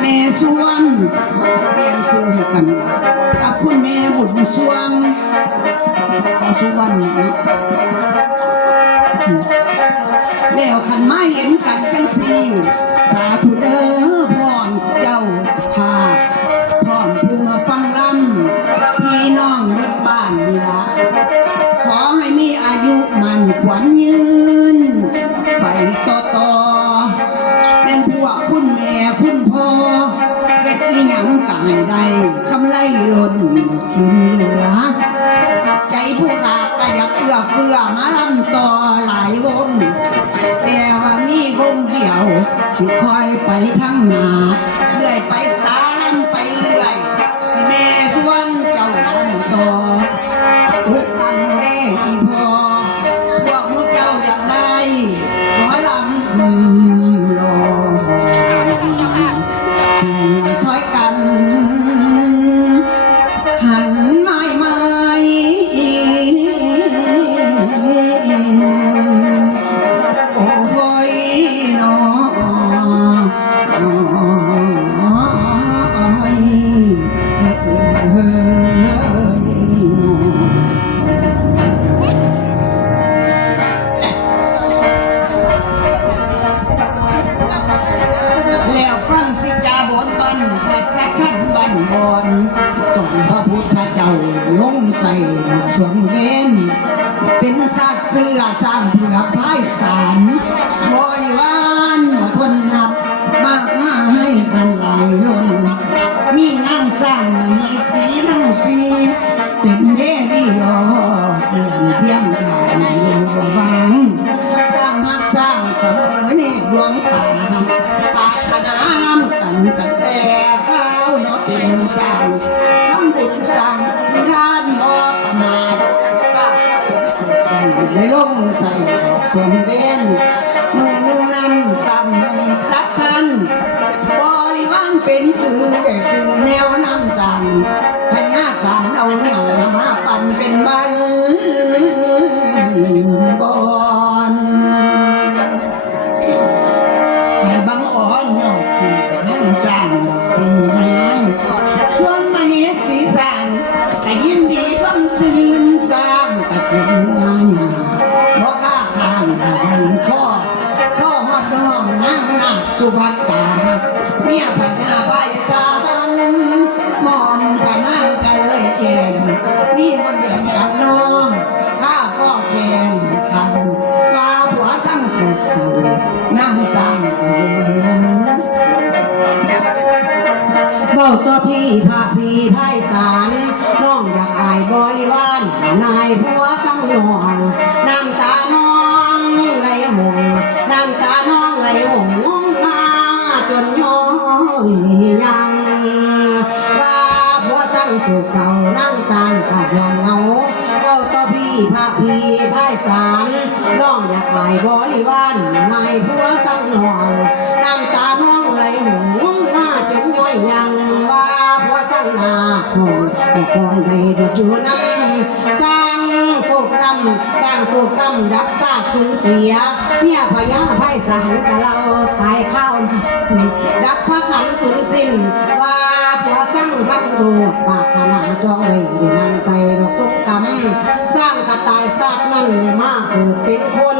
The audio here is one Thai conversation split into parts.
แม่สวนเรียนสูให้กันกับคุณแม่บุญสวงพอสุวรรณเนแล้วขันมาเห็นกันจังสีสาธุเด้อ อ ใส่สวงเวนเป็นศาสตร์สือสร้างเพื่อพายสารบริวารบ่ทนนับมากมายอันหลายล้นมีนั่งสร้างมีสีนั่งสีเป็นเดวียอเดือนเทียมทานอยู่บ่บางสร้างหักสร้างเสมอในดวงตาปารถนานำกันตั้งแต่ข้าวเนาะเป็นสร้าง ลงใส่ดอกสมเด็จมือหนึ่งนำซ้ำให้สักทันบริวารเป็นคือแต่สื่อแนวนำสั่งให้หน้าสารเอาหน้ามาปั่นเป็นบันบอ หลหงตาจนย้อยยังว่าผัวสั่งสุกเสานั่งสางกับวังเงาเบ้าตัวพี่พระพี่ไพศาลน้องอยากอายบริวารนายผัวสั่งนองน้ำตาน้องไหลหงตาจนย้อยยังว่าผัวสั่งนาคอยคอยให้ดดอยู่น้ำสร้างโศกซ้ำสร้างโศกซ้ำดับซากสูญเสีย เนี่ยพญาไพศาลกับเราตายข้าวนะดับพระขันสูญสิ้นว่าผัวสั่งทำโทษปากขนาจองไว้ได้นำใจดอกสุกกรรมสร้างกระต่ายซากนั่นได้มาเกิดเป็นคน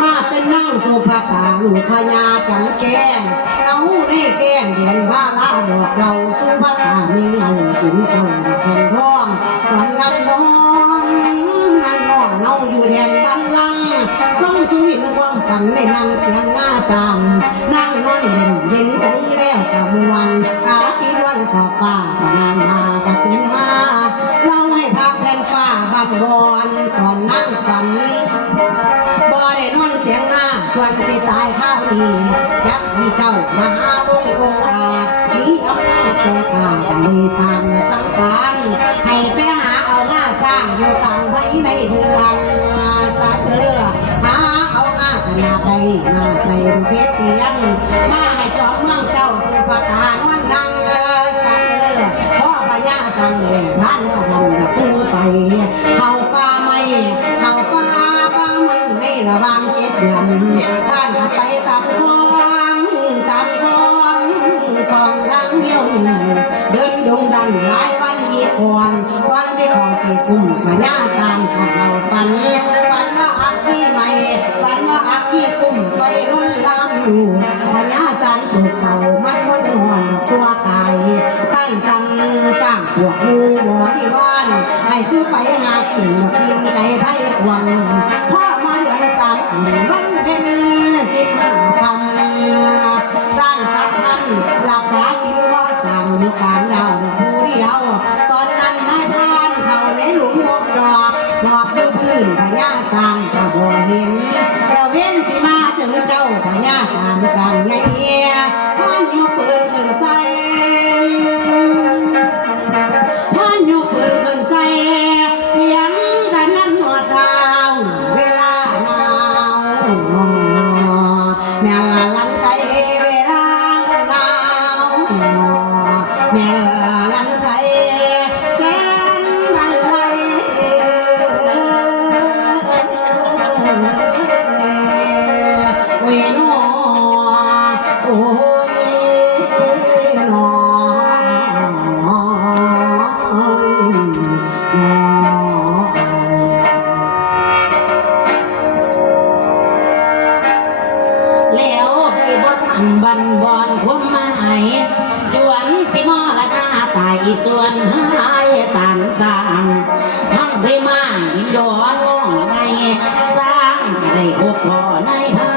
มาเป็นนางโสภาตาลูกพญาจังแกงเอาได้แกงเดียนบ้าลาดอกเราสุภาตามีเงาถึงเจ้าแผ่นทองตอนนั้น สุวินความฝันในนางเพียงหน้าสามนางนอนเย็นเย็นใจแล้วกะมวนกากีวันขอฟ้านางมาปฏิมาเล่าให้พาแผ่นฟ้าบัดบอนตอนนั่งฝันบ่ได้นอนเตียงหน้าส่วนสิตายข้าวดียักษ์ที่เจ้ามาหาวงองอาจมีอำนาจแก่กาดังมีตามสังการให้ไปหาเอาหน้าสร้างอยู่ตังไว้ในเรือนสักเด้ออ นาไปมาใส่ลูกเพชรเตียงมาให้จอบเมืองเจ้าสุภาะารวันดังสั่งเออพ่อปัญญาสั่งเล่นพันพระดังกับปูไป เข้าป่าไม่เข้าป่าป่าไม่ในระหว่างเจ็ดเดือนท่านไปตับคองตับคองกองทางเดียวเดินดงดันหลายวันมีก่อนก่อที่ของไปกลุ่มพญาสร้งเขาฝัน ฝันว่าอักที่กุ่มไฟรุ่นลามอยู่พญาสร้างสุดเศร้ามันมันนวลตัวกายตั้งสั่งสร้างพวกงูบริวารให้สู้ไปหากินกินไก่ไผ่กวงพ่อมาเดือสามขุนวันเป็นสิบห้าคำสร้างสักพันรักษาศีลว่าสั่งอยู่กลางดาวผู้เดียวตอนนั้นนายพานเขาในหลุมหกดอกหอบอยู่พื้นพญาสร้างกระบ่เห็น ราเวนสิมาถึงเจ้าพญาสางสั่งไงเยพานยกปืนขึ้นใส่พานยกปืนขึ้นใส่เสียงจะนั้นหนวดดาวเวลาหนาวแม่ละลันไปเวลาหนาวแม่ บันบันบอนความหมายจวนสิมอละหน้าตายอีส่วนหายสานสางทั้งเพมาอินดอนงองในสร้างจะได้พบพ่อในพา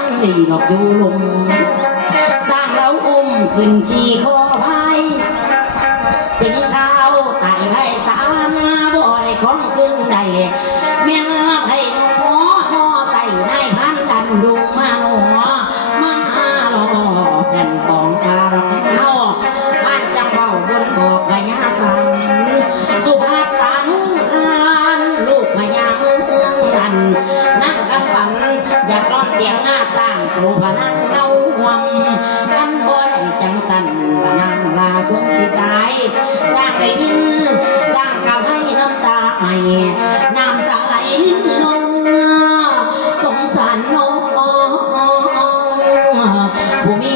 นดีดอกยูลมสร้างแล้วอุ้มขึ้นชีคอพายถึงเข้าตายไพสารบ่ได้ของขึ้นใดเมียนาสร้างพนังเงาหวมกันบ่ได้จังสันพนังลาสวงสิตาย สร้างได้ยิน สร้างข่าวให้น้ำตาไหลน้ำตาไหลลงสงสารน้องผู้มี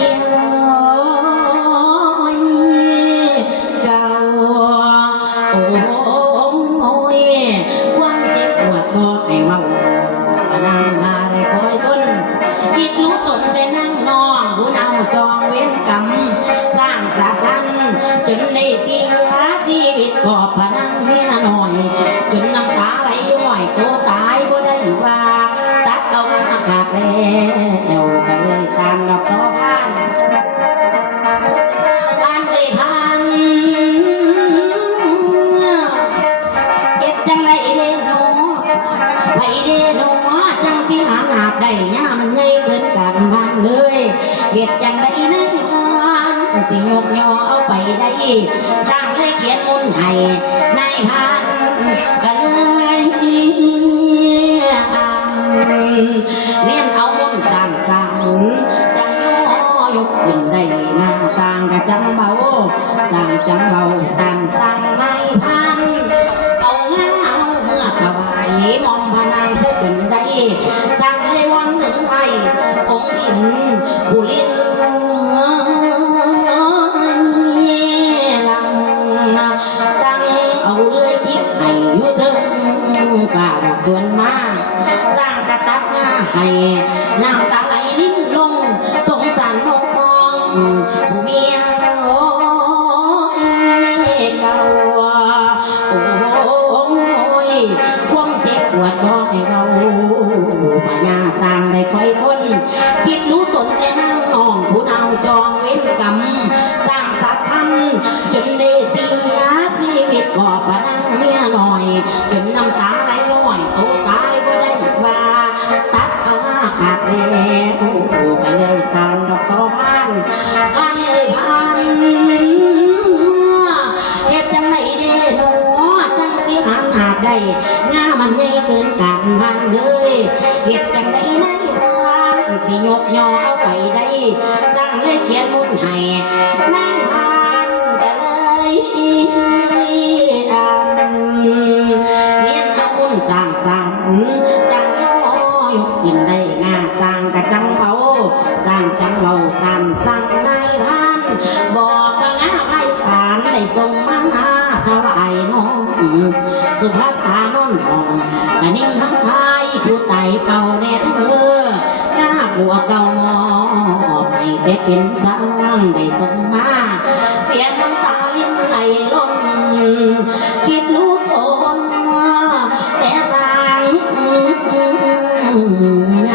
เก่าโอ้ยความเจ็บปวดบอกให้เมาปนางลาได้คอย คิดรู้ตนแต่นั่งนองผู้เนาจองเว้นกรรมสร้างสาทันจนได้เสียชีวิตขอบพนังเมียหน่อย จนน้ำตาไหลย่อยตัวตายบ่ได้ว่าตัดเอามาขาดแล้วก็เลยตามดอกตอพ เฮ็ดจังไดในงานสิยกยอเอาไปได้ สร้างเลยเขียนมุนต์ให้นายพานก็เลยอ่านเรียนเอามุนสร้างสร้างจังยอยกขึ้นได้นาสร้างกะจังเบาสร้างจังเบาตามสร้างนายพาน มอมพนางเสจนได้สั่งเลยวันถึงไทยองค์อินผู้ลิ้นลังสั่งเอาเลื่อยทิพย์ให้อยู่เถิงฝ่าดอกดวนมา สร้างกระตัดหน้าให้นางตา จองเว้นกรรม สร้างสักทันจนได้เสียชีวิตก่อพนังเมียหน่อย จนน้ำตาไหลย้อยตัวตายก็ได้ว่า ตัดเอาหน้าขาดแล้วก็เลยตานดอกตอพันพันเลยพันเฮ็ดจังไหนเด้หนอจังสิหาหาบได้งามันใหญ่เกินการพันเลยเฮ็ดจังไหนในบ้านสิยกยอเอาไปได้ เลยเขียนมุ่นให้นั่งพานแต่เลยอันเลี้ยงเอาอุ่นสร้างสรรค์จังเอยกกินได้งาสร้างกระจังเผาสร้างจังเบาตันสร้างนายพันบอกว่างาไพศาลได้ทรงมาถวายน้องสุภัตตานนทองกะนิ่งทั้งพายผู้ไต่เป่าแนนเธอหน้าผัวเก่ามอ ไม่เป็นสร้างได้สมมา เสียน้ำตาลิ้นไหลล้นคิดรู้ตนแต่สร้างไง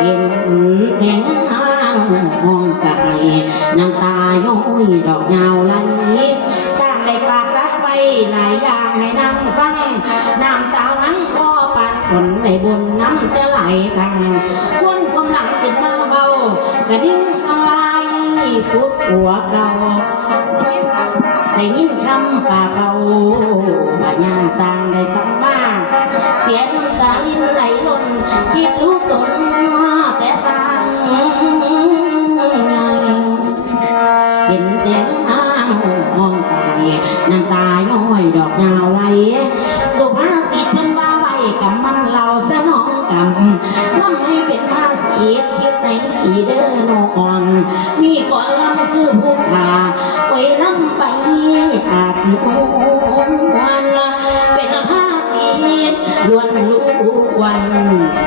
เห็นแต่งานมองกายน้ำตาย้อยดอกยาไหลสร้างได้ปากรักไว้หลายอย่างให้นั่งฟังน้ำตาหวังพ่อปานฝนในบนน้ำจะไหลกัน กระดิ่งอะไรพุดหัวเก่าได้ยินคำป่าเบาปัญญาสร้างได้สัมมาเสียน้ำตาลิ้นไหลล้นคิดรู้ตน คิดในดีเด้อนอนมีก่อนลำคือผู้ขาไว้ลำไปอาจสิโอนวันละเป็นภาษีล้วนล้วน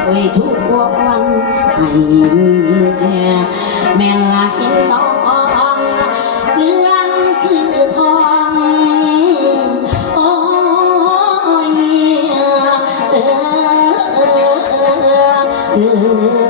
ไว้ทุกวันให้แม่ละเห็นน้องเรื่องคือทองโอ้ยเออเออเออเออ